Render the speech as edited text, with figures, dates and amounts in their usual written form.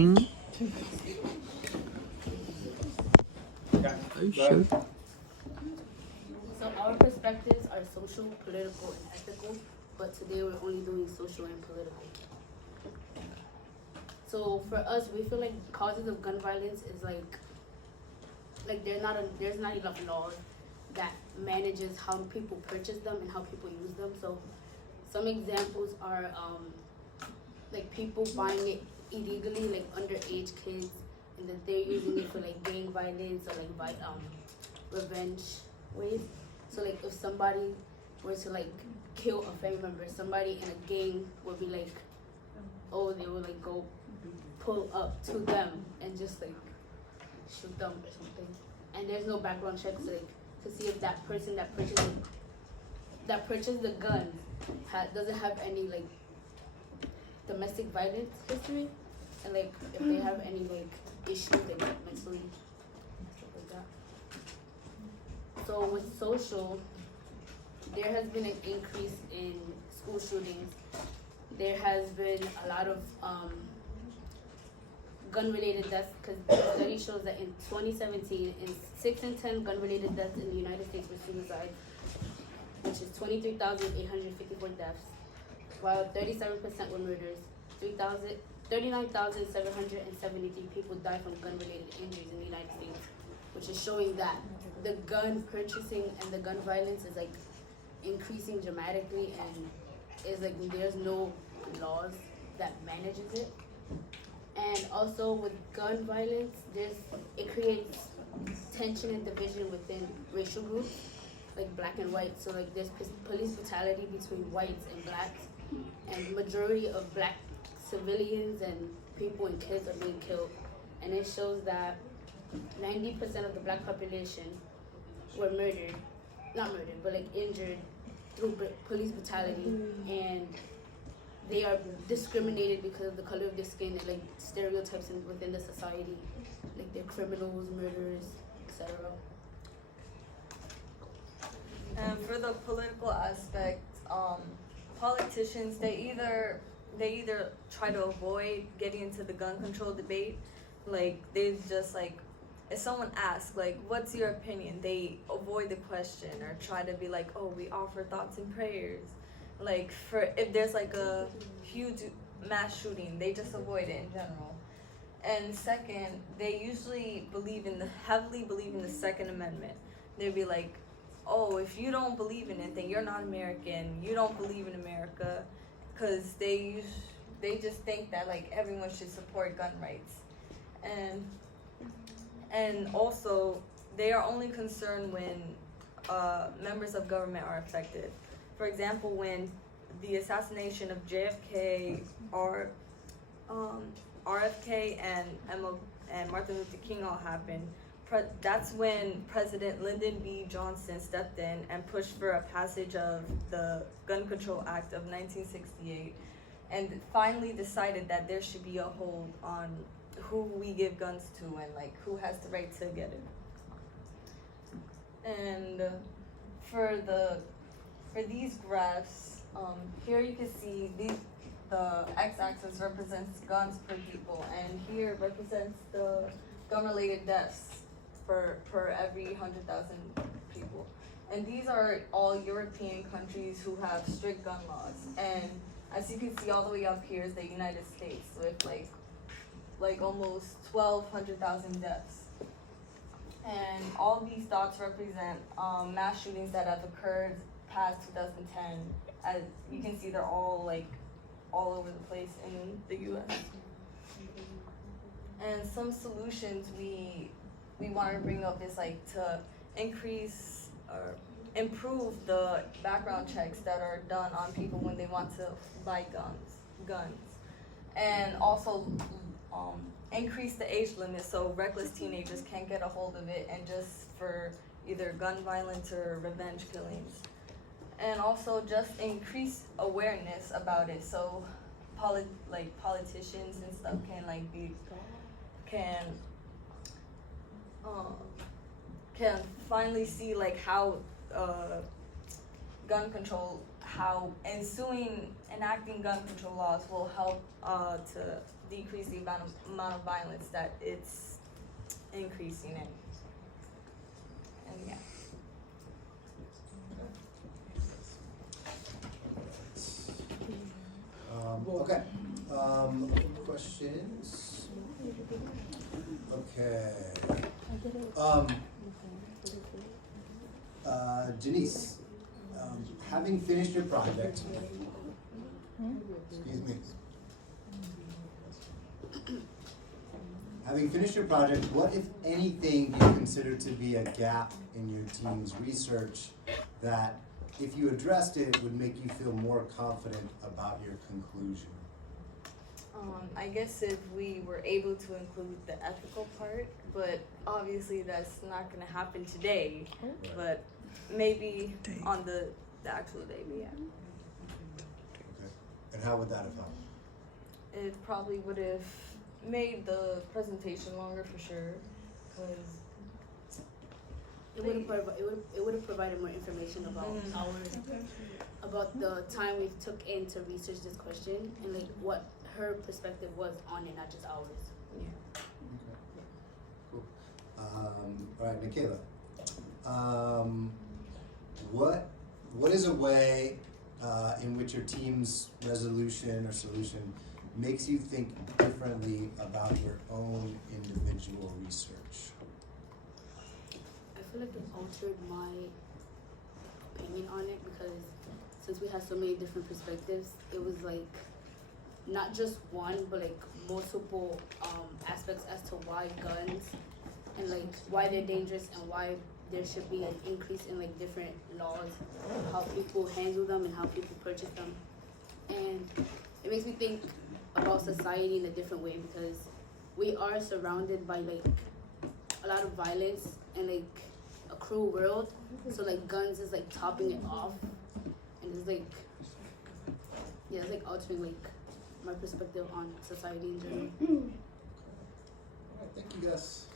Are you sure? So our perspectives are social, political, and ethical, but today we're only doing social and political. So for us, we feel like causes of gun violence is like there's not enough laws that manages how people purchase them and how people use them. So some examples are like people buying it illegally, like underage kids, and then they're using it for like gang violence or like revenge ways. So like if somebody were to like kill a family member, somebody in a gang would be like, oh, they would like go pull up to them and just like shoot them or something. And there's no background checks to see if that person that purchased the gun doesn't have any like domestic violence history, and like if they have any like issues like mentally, stuff like that. So with social, there has been an increase in school shootings. There has been a lot of gun-related deaths, because the study shows that in 2017, in 6 in 10 gun-related deaths in the United States were suicides, which is 23,854 deaths, while 37% were murders. 39,773 people died from gun-related injuries in the United States, which is showing that the gun purchasing and the gun violence is like increasing dramatically, and is like there's no laws that manages it. And also with gun violence, it creates tension and division within racial groups, like black and white. So like there's police brutality between whites and blacks, and majority of black civilians and people and kids are being killed. And it shows that 90% of the black population were not murdered, but like injured through police brutality, and they are discriminated because of the color of their skin and like stereotypes within the society, like they're criminals, murderers, etc. And for the political aspect, politicians they either try to avoid getting into the gun control debate, like they just like if someone asks like what's your opinion, they avoid the question or try to be like, oh, we offer thoughts and prayers. Like for if there's like a huge mass shooting, they just avoid it in general. And second, they usually heavily believe in the Second Amendment. They'd be like, oh, if you don't believe in it, then you're not American. You don't believe in America, because they just think that like everyone should support gun rights, and also they are only concerned when members of government are affected. For example, when the assassination of JFK or RFK and Martin Luther King all happened, that's when President Lyndon B. Johnson stepped in and pushed for a passage of the Gun Control Act of 1968, and finally decided that there should be a hold on who we give guns to and like who has the right to get it. And for these graphs, here you can see the x-axis represents guns per people, and here represents the gun-related deaths per every 100,000 people. And these are all European countries who have strict gun laws. And as you can see, all the way up here is the United States with like almost 1,200,000 deaths. And all these dots represent mass shootings that have occurred past 2010. As you can see, they're all all over the place in the U.S. And some solutions we want to bring up is like to increase or improve the background checks that are done on people when they want to buy guns, and also increase the age limit so reckless teenagers can't get a hold of it and just for either gun violence or revenge killings. And also just increase awareness about it, so politicians and stuff can finally see like how gun control, how enacting gun control laws will help to decrease the amount of violence that it's increasing in. And yeah. Okay. Questions? Okay. Genise, having finished your project, excuse me. Having finished your project, what, if anything, do you consider to be a gap in your team's research that, if you addressed it, would make you feel more confident about your conclusion? I guess if we were able to include the ethical part, but obviously that's not gonna happen today, Right. but maybe on the actual day, but yeah. Okay. And how would that have helped? It probably would have made the presentation longer for sure, because it would have provided more information about about the time we took in to research this question and like what her perspective was on it, not just ours. Okay. Cool. All right, Nakayla. What is a way in which your team's resolution or solution makes you think differently about your own individual research? I feel like it altered my opinion on it because since we had so many different perspectives, it was like not just one, but like multiple aspects as to why guns and like why they're dangerous and why there should be an increase in like different laws, how people handle them and how people purchase them. And it makes me think about society in a different way because we are surrounded by like a lot of violence and like a cruel world. So like guns is like topping it off, and it's like it's like altering like my perspective on society in general. All right, thank you guys.